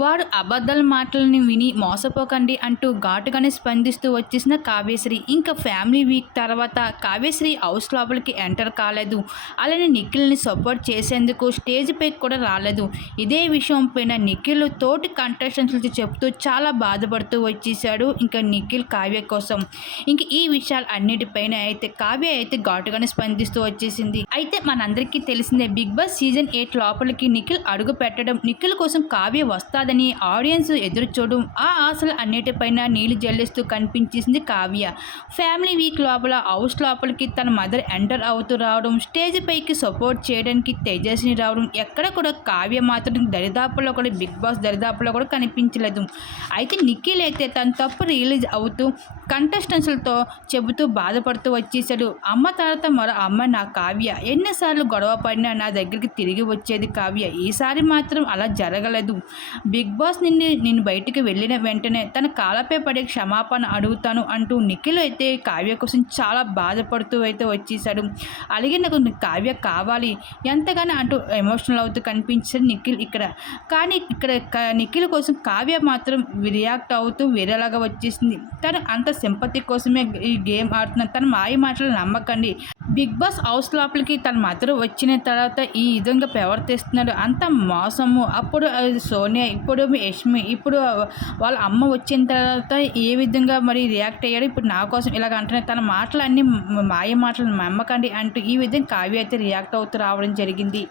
వాడు అబద్ధాల మాటలని విని మోసపోకండి అంటూ ఘాటుగానే స్పందిస్తూ వచ్చేసిన కావ్యశ్రీ. ఇంకా ఫ్యామిలీ వీక్ తర్వాత కావ్యశ్రీ హౌస్ లోపలికి ఎంటర్ కాలేదు. అలానే నిఖిల్ని సపోర్ట్ చేసేందుకు స్టేజ్ పైకి కూడా రాలేదు. ఇదే విషయం పైన నిఖిల్ తోటి కంటెస్టెంట్స్ చెప్తూ చాలా బాధపడుతూ వచ్చేసాడు ఇంకా నిఖిల్ కావ్య కోసం. ఇంక ఈ విషయాలు అన్నిటిపైన అయితే కావ్య అయితే ఘాటుగానే స్పందిస్తూ వచ్చేసింది. అయితే మనందరికీ తెలిసిందే బిగ్ బాస్ సీజన్ ఎయిట్ లోపలికి నిఖిల్ అడుగు పెట్టడం నిఖిల్ కోసం కావ్య వస్తా కాదని ఆడియన్స్ ఎదురు చూడడం ఆ ఆశలు అన్నిటిపైన నీళ్ళు జల్లిస్తూ కనిపించేసింది కావ్య. ఫ్యామిలీ వీక్ లోపల హౌస్ లోపలికి తన మదర్ ఎంటర్ అవుతూ రావడం స్టేజ్ పైకి సపోర్ట్ చేయడానికి తేజస్ని రావడం ఎక్కడ కూడా కావ్య మాత్రం దరిదాపులో కూడా బిగ్ బాస్ దరిదాపులో కూడా కనిపించలేదు. అయితే నిఖిల్ అయితే తన తప్పు రిలీజ్ అవుతూ కంటెస్టెంట్స్లతో చెబుతూ బాధపడుతూ వచ్చేసాడు అమ్మ తర్వాత మరో అమ్మ నా కావ్య. ఎన్నిసార్లు గొడవ పడినా నా దగ్గరికి తిరిగి వచ్చేది కావ్య. ఈసారి మాత్రం అలా జరగలేదు. బిగ్ బాస్ నిన్ను నేను బయటికి వెళ్ళిన వెంటనే తన కాలపై పడే క్షమాపణ అడుగుతాను అంటూ నిఖిల్ అయితే కావ్య కోసం చాలా బాధపడుతూ అయితే వచ్చేసాడు అలాగే నాకు కావ్య కావాలి. ఎంతగానో అంటూ ఎమోషనల్ అవుతూ కనిపించాడు నిఖిల్ ఇక్కడ. కానీ ఇక్కడ నిఖిల్ కోసం కావ్య మాత్రం రియాక్ట్ అవుతూ వేరేలాగా వచ్చేసింది. తను అంత సింపతి కోసమే ఈ గేమ్ ఆడుతున్నాను తన మాయ మాటలు నమ్మకండి. బిగ్ బాస్ హౌస్ లోపలికి తన మదర్ వచ్చిన తర్వాత ఈ విధంగా ప్రవర్తిస్తున్నాడు. అంత మోసము. అప్పుడు సోనియా ఇప్పుడు యష్మి ఇప్పుడు వాళ్ళ అమ్మ వచ్చిన తర్వాత ఏ విధంగా మరి రియాక్ట్ అయ్యాడు? ఇప్పుడు నా కోసం ఇలాగ అంటున్నాయి తన మాటలు అన్ని మాయ మాటలు నమ్మకండి అంటూ ఈ విధంగా కావ్య అయితే రియాక్ట్ అవుతూ రావడం జరిగింది.